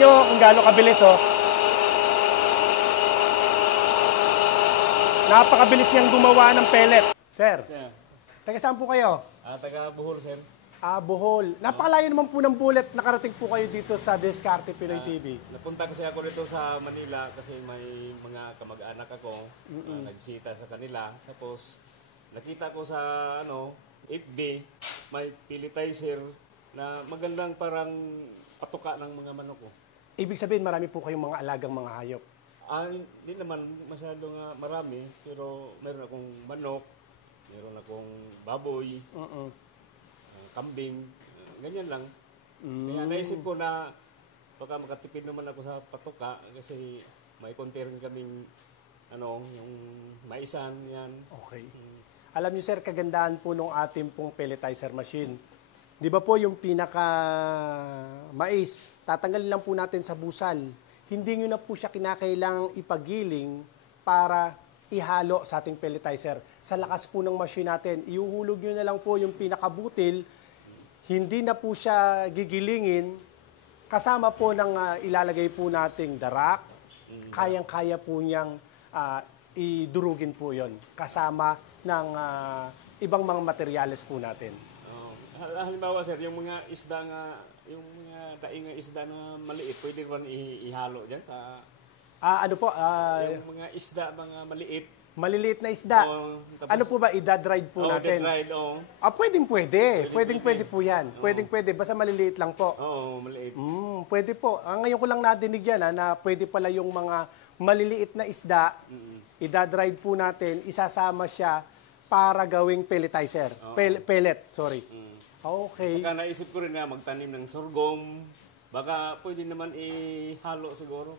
nyo kung gaano kabilis, oh. Napakabilis niyang gumawa ng pellet. Sir, taga saan po kayo? Taga Bohol, sir. Bohol. Napakalayo naman po ng bullet. Nakarating po kayo dito sa Diskarte Pinoy TV. Napunta kasi ako dito sa Manila kasi may mga kamag-anak ako. Nagbisita sa kanila. Tapos nakita ko sa FB, may pelletizer na magandang parang patuka ng mga manok ko. Ibig sabihin, marami po kayong mga alagang mga hayop. Hindi naman masyado nga marami, pero meron akong manok, meron akong baboy, kambing, ganyan lang. Kaya naisip ko na baka makatipid naman ako sa patuka kasi may konti rin kaming yung maisan yan. Okay. Alam niyo sir, kagandahan po nung ating pong pelletizer machine. Di ba po yung pinaka mais, tatanggalin lang po natin sa busal. Hindi nyo na po siya kinakailangang ipagiling para ihalo sa ating pelletizer. Sa lakas po ng machine natin, iuhulog nyo na lang po yung pinakabutil, hindi na po siya gigilingin, kasama po ng ilalagay po nating darak, kayang-kaya po niyang idurugin po yon kasama ng ibang mga materyales po natin. Halimbawa sir, yung mga isda nga, yung mga daing isda na maliit, pwede rin ihalo dyan sa... yung mga isda, mga maliit. Maliliit na isda. Ano po ba, idadried po natin? Idadried, Pwede po yan. Pwede, basta maliliit lang po. Oo, maliit. Pwede po. Ngayon ko lang nadinig yan, na pwede pala yung mga maliliit na isda, idadried po natin, isasama siya para gawing pelletizer. Pellet, sorry. Okay. Saka naisip ko rin na magtanim ng sorghum. Baka pwede naman ihalo siguro.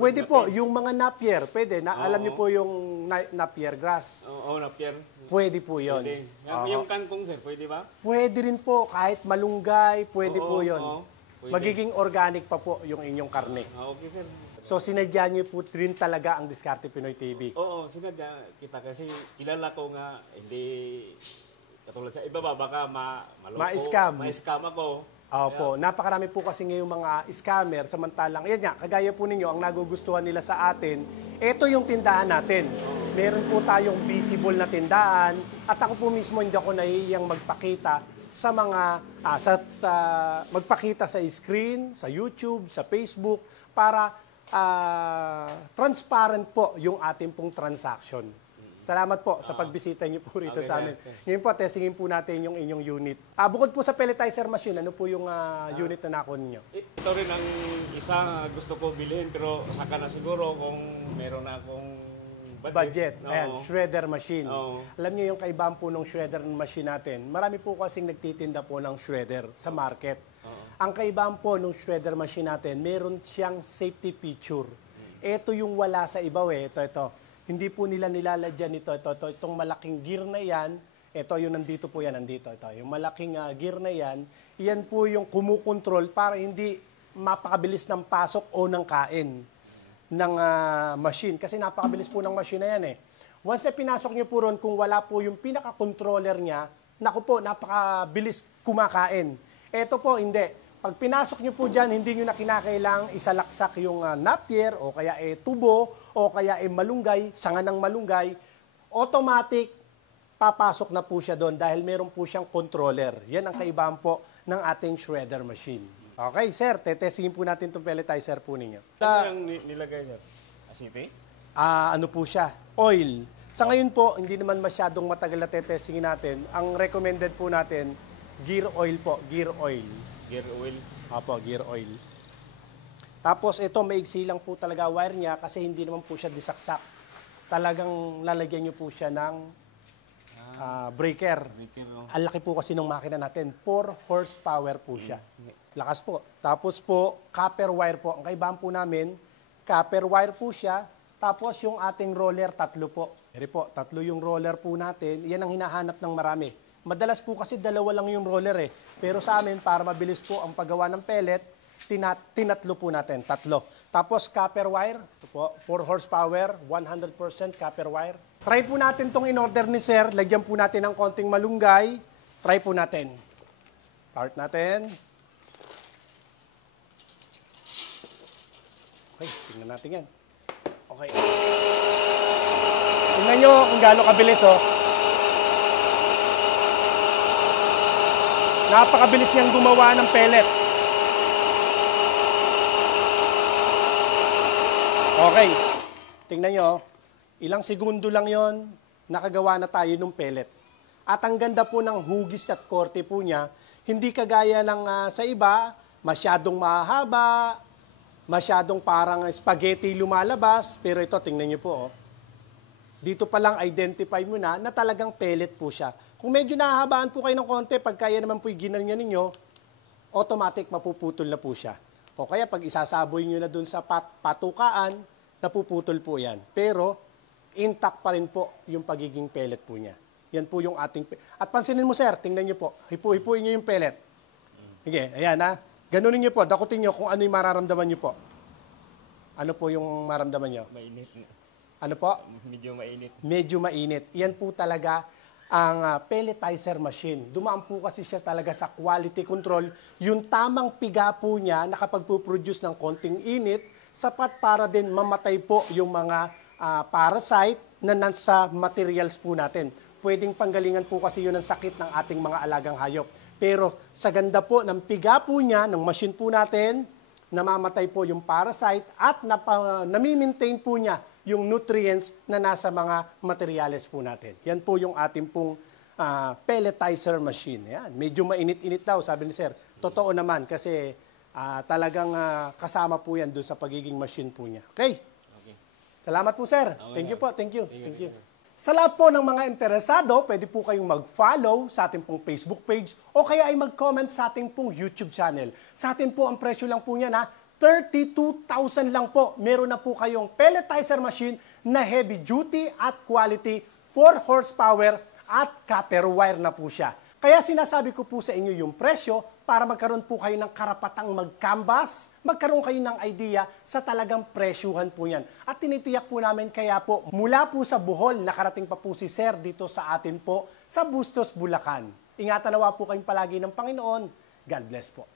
Pwede po, yung mga napier, pwede. Alam niyo po yung napier grass. Oo, napier. Pwede po yun. Pwede. Yung kangkong sir, pwede ba? Pwede rin po, kahit malunggay, pwede po yun. Pwede. Magiging organic pa po yung inyong karne. Okay sir. So sinadya niyo po rin talaga ang Diskarte Pinoy TV. Oo, sinadya kita kasi kilala ko nga hindi katulad sa iba ba, baka maloko, ma-scam ako. Opo, napakarami po kasi ngayong mga scammer, samantalang, yan nga, kagaya po ninyo, ang nagugustuhan nila sa atin, ito yung tindahan natin. Meron po tayong visible na tindahan, at ako po mismo hindi ako nahihiyang magpakita sa mga, magpakita sa screen, sa YouTube, sa Facebook, para transparent po yung ating pong transaction. Salamat po sa pagbisita niyo po rito sa amin. Ngayon po, testingin po natin yung inyong unit. Bukod po sa pelletizer machine, ano po yung unit na nakuha niyo? Ito rin ang isa gusto ko bilhin, pero saka na siguro kung meron na akong budget. Ayan, shredder machine. Oo. Alam niyo yung kaibahan po ng shredder machine natin, marami po kasing nagtitinda po ng shredder sa market. Ang kaibahan po ng shredder machine natin, meron siyang safety feature. Ito yung wala sa iba ito. Hindi po nila nilalagyan itong malaking gear na yan. Ito yung nandito po yan, nandito. Ito, yung malaking gear na yan, yan po yung kumukontrol para hindi mapakabilis ng pasok o ng kain ng machine. Kasi napakabilis po ng machine na yan Once na pinasok nyo po ron, kung wala po yung pinaka-controller niya, naku po, napakabilis kumakain. Ito po, hindi. Pag pinasok nyo po dyan, hindi nyo na kinakailangang isalaksak yung napier o kaya tubo o kaya malunggay, sanga ng malunggay, automatic, papasok na po siya doon dahil meron po siyang controller. Yan ang kaibahan po ng ating shredder machine. Okay, sir, tetestingin po natin itong pelletizer po ninyo. Ano yung nilagay, sir? Asiti? Ano po siya? Oil. Sa ngayon po, hindi naman masyadong matagal na tetestingin natin. Ang recommended po natin, gear oil po, gear oil. Gear oil? Opo, gear oil. Tapos ito, maigsi lang po talaga wire niya kasi hindi naman po siya disaksak. Talagang lalagyan niyo po siya ng breaker. Ang laki po kasi ng makina natin. 4 horsepower po siya. Lakas po. Tapos po, copper wire po. Ang kaibahan po namin, copper wire po siya. Tapos yung ating roller, 3 po. Eri po, 3 yung roller po natin. Yan ang hinahanap ng marami. Madalas po kasi 2 lang yung roller Pero sa amin, para mabilis po ang paggawa ng pellet, tinatlo po natin, 3. Tapos copper wire, ito po, 4 horsepower, 100% copper wire. Try po natin tong in-order ni sir. Lagyan po natin ng konting malunggay. Try po natin. Start natin. Okay, tingnan natin yan. Okay. Tingnan nyo kung gaano kabilis, oh. Napakabilis niyang gumawa ng pellet. Okay. Tingnan nyo, oh. Ilang segundo lang yon, nakagawa na tayo ng pellet. At ang ganda po ng hugis at korte po niya, hindi kagaya ng sa iba, masyadong mahaba, masyadong parang spaghetti lumalabas. Pero ito, tingnan nyo po, oh. Dito pa lang identify mo na talagang pellet po siya. Kung medyo nahahabaan po kayo ng konti, pag kaya naman po yung ginanyan ninyo, automatic mapuputol na po siya. O kaya pag isasaboy nyo na dun sa patukaan, napuputol po yan. Pero, intact pa rin po yung pagiging pellet po niya. Yan po yung ating... At pansinin mo, sir, tingnan nyo po. Hipu-hipuin nyo yung pellet. Sige, ayan ha. Ganunin nyo po, dakutin nyo kung ano yung mararamdaman nyo po. Ano po yung maramdaman nyo? Mainit. Ano po? Medyo mainit. Medyo mainit. Yan po talaga ang pelletizer machine. Dumaan po kasi siya talaga sa quality control. Yung tamang piga po niya, nakapagpuproduce ng konting init, sapat para din mamatay po yung mga parasite na nasa materials po natin. Pwedeng panggalingan po kasi yun ang sakit ng ating mga alagang hayop. Pero sa ganda po ng piga po niya, ng machine po natin, namamatay po yung parasite at nami-maintain po niya yung nutrients na nasa mga materials po natin. Yan po yung ating pong pelletizer machine. Yan. Medyo mainit-init daw, sabi ni sir. Totoo naman kasi talagang kasama po yan doon sa pagiging machine po niya. Okay? Salamat po, sir. Thank you po. Thank you. Thank you. Sa lahat po ng mga interesado, pwede po kayong mag-follow sa ating pong Facebook page o kaya ay mag-comment sa ating pong YouTube channel. Sa atin po, ang presyo lang po niya na 32,000 lang po. Meron na po kayong pelletizer machine na heavy duty at quality, 4 horsepower at copper wire na po siya. Kaya sinasabi ko po sa inyo yung presyo para magkaroon po kayo ng karapatang mag-canvas, magkaroon kayo ng idea sa talagang presyuhan po yan. At tinitiyak po namin kaya po mula po sa Bohol, nakarating pa po si Sir dito sa atin po sa Bustos, Bulacan. Ingatan nawa po kayong palagi ng Panginoon. God bless po.